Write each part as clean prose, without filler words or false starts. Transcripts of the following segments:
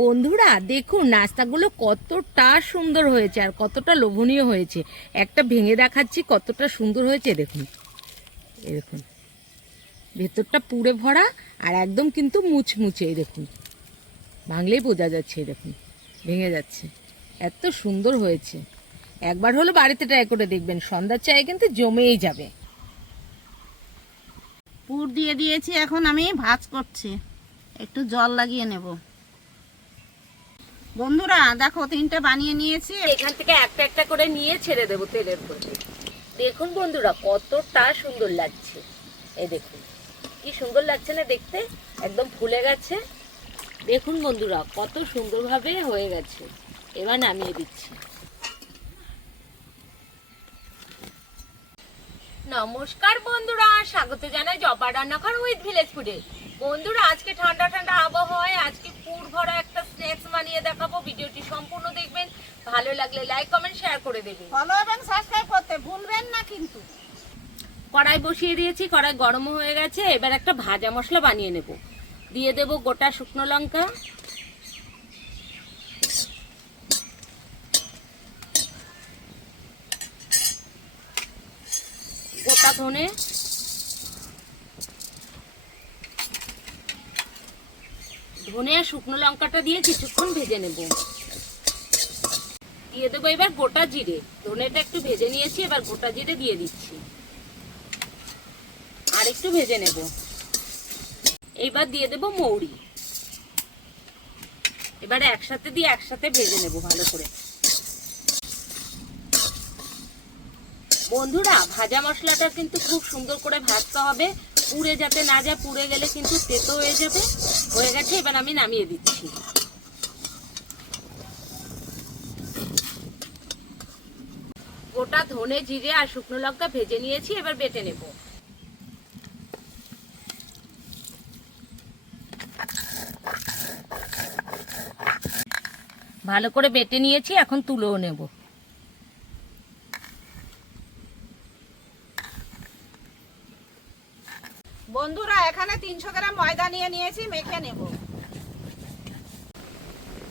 বন্ধুরা দেখুন নাস্তাগুলো কতটা সুন্দর হয়েছে আর কতটা লোভনীয় হয়েছে। একটা ভেঙে দেখাচ্ছি কতটা সুন্দর হয়েছে। দেখুন এই দেখুন ভেতরটা পুরে ভরা আর একদম কিন্তু মুচমুচে। এই দেখুন ভাঙলেই বোঝা যাচ্ছে। এই দেখুন ভেঙে যাচ্ছে, এত সুন্দর হয়েছে। একবার হলো বাড়িতে ট্রাই করে দেখবেন, সন্ধ্যার চায়ে কিন্তু জমেই যাবে। পুর দিয়ে দিয়েছি, এখন আমি ভাজ করছি, একটু জল লাগিয়ে নেব। বন্ধুরা দেখো 3টে বানিয়ে নিয়েছি, এখান থেকে একটা একটা করে নিয়ে ছেড়ে দেবো তেলের মধ্যে। দেখুন বন্ধুরা কতটা সুন্দর লাগছে। এই দেখুন কি সুন্দর লাগছে না দেখতে, একদম ফুলে গেছে। দেখুন বন্ধুরা কত সুন্দরভাবে হয়ে গেছে। এবার নামিয়ে দিচ্ছি। নমস্কার বন্ধুরা, স্বাগত জানাই জবা রান্নাঘর উইথ ভিলেজ ফুডে। বন্ধুরা আজকে ঠান্ডা ঠান্ডা আবহাওয়ায় আজকে পুর ভরা একটা স্ন্যাক্স বানিয়ে দেখাবো। ভিডিওটি সম্পূর্ণ দেখবেন, ভালো লাগলে লাইক কমেন্ট শেয়ার করে দেবেন। ফলো এবং সাবস্ক্রাইব করতে ভুলবেন না কিন্তু। কড়াই বসিয়ে দিয়েছি, কড়াই গরম হয়ে গেছে। এবার একটা ভাজা মশলা বানিয়ে নেব। দিয়ে দেব গোটা শুকনো লঙ্কা, গোটা ধনে, ধনে আর শুকনো লঙ্কাটা দিয়ে কিছুক্ষণ ভেজে নেব। দিয়ে দেবো এবার গোটা জিরে। ধনেটা একটু ভেজে নিয়েছি, এবার গোটা জিরে দিয়ে দিচ্ছি আর একটু ভেজে নেব। এইবার দিয়ে দেব মৌরি। এবারে একসাথে দিয়ে একসাথে ভেজে নেব ভালো করে। বন্ধুরা ভাজা মশলাটা কিন্তু খুব সুন্দর করে ভাজতে হবে, পুড়ে যাতে না যায়, পুড়ে গেলে কিন্তু তেতো হয়ে যাবে। হয়ে গেছে, এবার আমি নামিয়ে দিচ্ছি। গোটা ধনে জিরে আর শুকনো লঙ্কা ভেজে নিয়েছি, এবার বেটে নেব। ভালো করে বেটে নিয়েছি, এখন তুলেও নেব। বন্ধুরা এখানে 300 গ্রাম ময়দা নিয়ে নিয়েছি, মেখে নেব।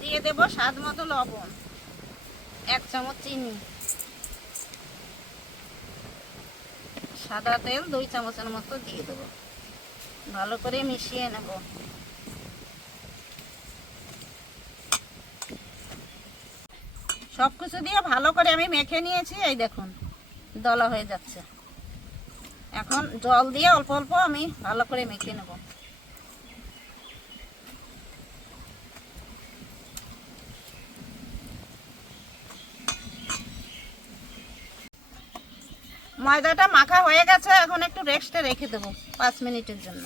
দিয়ে দেব স্বাদ মতো লবণ, 1 চামচ চিনি, সাদা তেল 2 চামচের মতো দিয়ে দেব। ভালো করে মিশিয়ে নেব। সবকিছু দিয়ে ভালো করে আমি মেখে নিয়েছি। এই দেখুন দলা হয়ে যাচ্ছে। এখন জল দিয়ে অল্প অল্প আমি ভালো করে মেখে নেব। ময়দাটা মাখা হয়ে গেছে, এখন একটু রেস্টে রেখে দেবো 5 মিনিটের জন্য।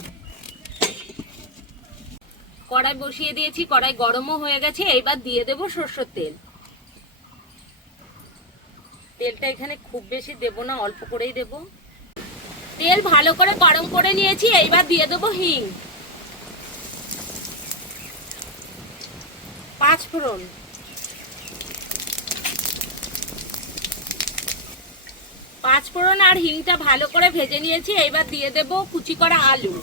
কড়াই বসিয়ে দিয়েছি, কড়াই গরমও হয়ে গেছে। এইবার দিয়ে দেব সরষের তেল। তেলটা এখানে খুব বেশি দেব না, অল্প করেই দেব। তেল ভালো করে গরম করে নিয়েছি, এইবার দিয়ে দেব হিং, 5 ফোড়ন, আর হিংটা ভালো করে ভেজে নিয়েছি। এইবার দিয়ে দেব কুচি করা আলু।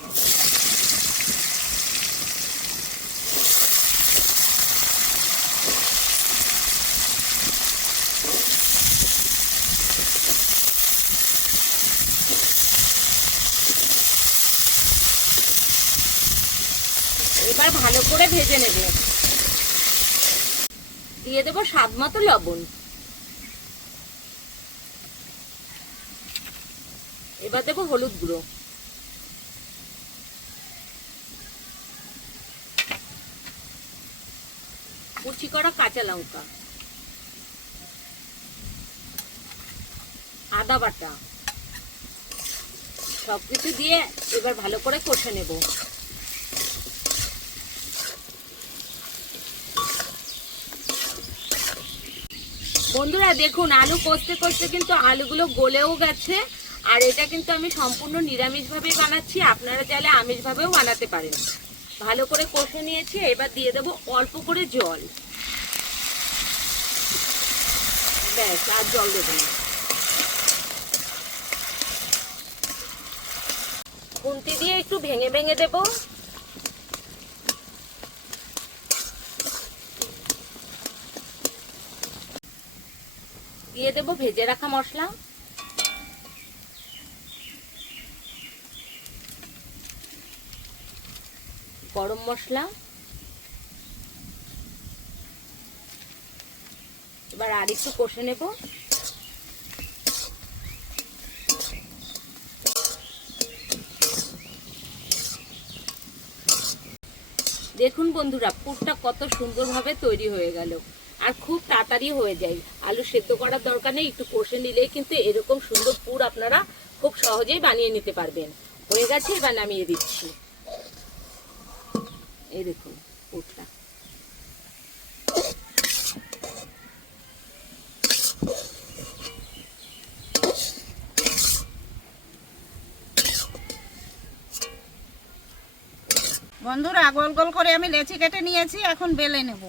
এবার ভালো করে ভেজে নেব। দিয়ে দেব স্বাদ মতো লবণ। এবার দেব হলুদ গুঁড়ো, কুচি করা কাঁচা লঙ্কা, আদা বাটা, সবকিছু দিয়ে এবার ভালো করে কষে নেব। বন্ধুরা দেখুন আলু কষতে কষতে কিন্তু আলুগুলো গলেও গেছে। আর এটা কিন্তু আমি সম্পূর্ণ নিরামিষভাবেই বানাচ্ছি, আপনারা চাইলে আমিষভাবেও বানাতে পারেন। ভালো করে কষে নিয়েছি, এবার দিয়ে দেব অল্প করে জল। ব্যাস, আর জল দেবো না। খুন্তি দিয়ে একটু ভেঙে ভেঙে দেব। দিয়ে দেব ভেজে রাখা মশলা, গরম মশলা, এবার আর একটু কষে নেব। দেখুন বন্ধুরা, পুরটা কত সুন্দরভাবে তৈরি হয়ে গেল, আর খুব তাড়াতাড়ি হয়ে যায়। আলু সেদ্ধ করার দরকার নেই, একটু কষে নিলেই কিন্তু এরকম সুন্দর পুর আপনারা খুব সহজেই বানিয়ে নিতে পারবেন। হয়ে গেছে, এবার নামিয়ে দিচ্ছি। এই দেখুন পুরটা। বন্ধুরা, গোল গোল করে আমি লেচি কেটে নিয়েছি, এখন বেলে নেব।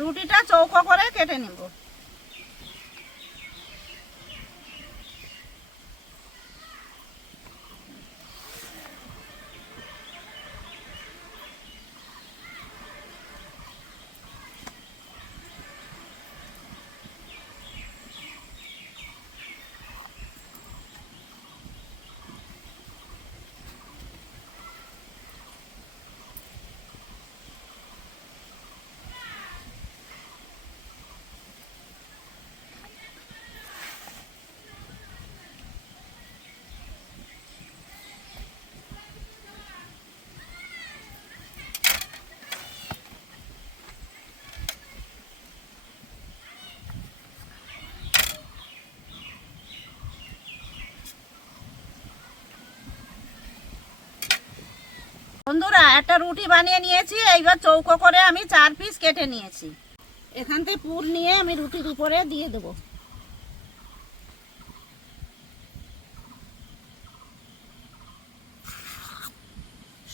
রুটিটা চৌকো করে কেটে নেব। বন্ধুরা, একটা রুটি বানিয়ে নিয়েছি, এইবার চৌকো করে আমি 4 পিস কেটে নিয়েছি। এখান থেকে পুর নিয়ে আমি রুটির উপরে দিয়ে দেব।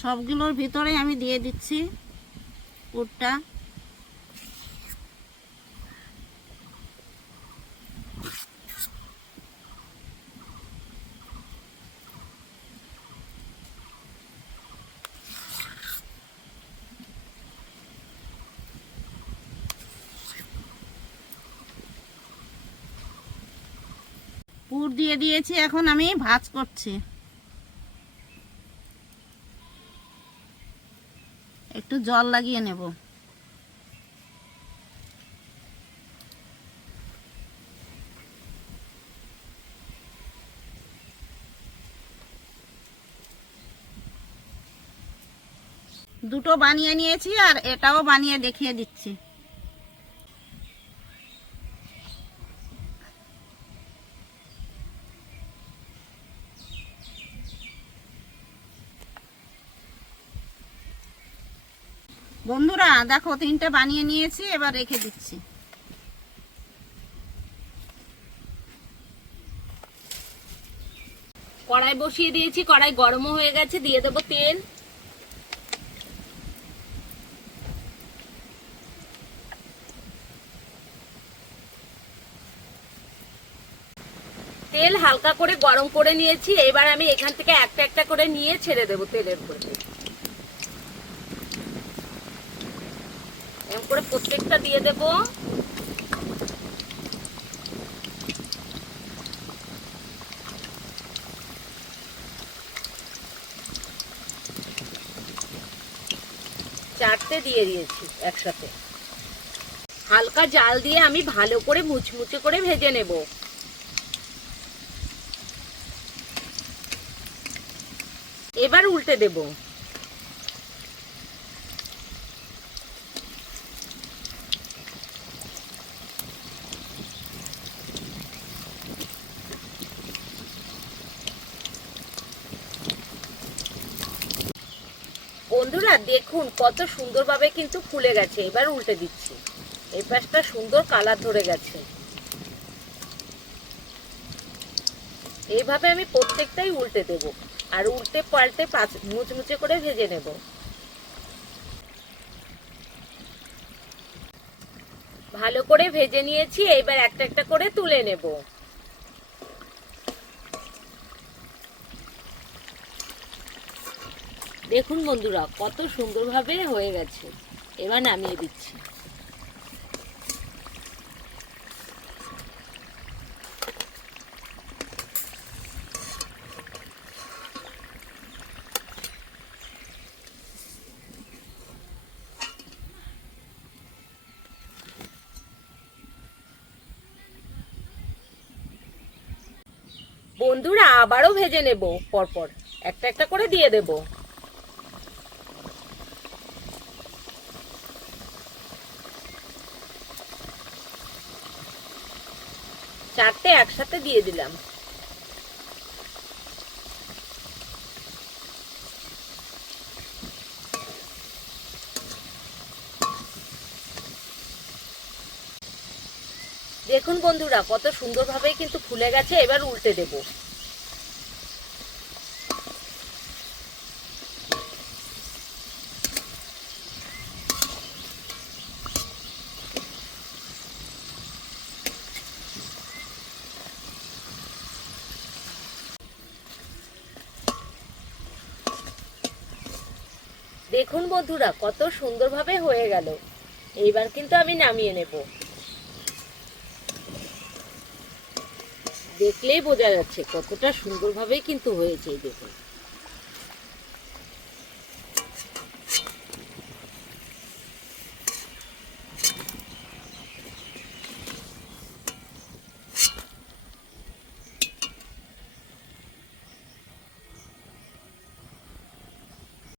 সবগুলোর ভিতরে আমি দিয়ে দিচ্ছি পুরটা। পুর দিয়ে দিয়েছি, এখন আমি ভাঁজ করছি। একটু জল লাগিয়ে নেব। দুটো বানিয়ে নিয়েছি, আর এটাও বানিয়ে দেখিয়ে দিচ্ছি। বন্ধুরা দেখো, 3টে বানিয়ে নিয়েছি, এবার রেখে দিচ্ছি। কড়াই বসিয়ে দিয়েছি, কড়াই গরমও হয়ে গেছে, দিয়ে দেবো তেল। তেল হালকা করে গরম করে নিয়েছি, এবার আমি এখান থেকে একটা একটা করে নিয়ে ছেড়ে দেবো তেলের উপরে। এরকম করে প্রত্যেকটা দিয়ে দেবো। চারটে দিয়ে দিয়েছি একসাথে। হালকা জাল দিয়ে আমি ভালো করে মুচমুচে করে ভেজে নেব। এবার উল্টে দেব। বন্ধুরা দেখুন কত সুন্দরভাবে কিন্তু ফুলে গেছে। এবার উল্টে দিচ্ছি। এই পাশটা সুন্দর কালার ধরে গেছে। এইভাবে আমি প্রত্যেকটাই উল্টে দেব, আর উল্টে পাল্টে মুচমুচে করে ভেজে নেব। ভালো করে ভেজে নিয়েছি, এইবার একটা একটা করে তুলে নেব। দেখুন বন্ধুরা কত সুন্দরভাবে হয়ে গেছে, এবার নামিয়ে দিচ্ছি। বন্ধুরা আবারও ভেজে নেব, পরপর একটা একটা করে দিয়ে দেব। চারটে একসাথে দিয়ে দিলাম। দেখুন বন্ধুরা কত সুন্দরভাবে কিন্তু ফুলে গেছে, এবার উল্টে দেব। দেখুন বন্ধুরা কত সুন্দরভাবে হয়ে গেল, এইবার কিন্তু আমি নামিয়ে নেব। দেখলেই বোঝা যাচ্ছে কতটা সুন্দরভাবে কিন্তু হয়েছে, দেখুন।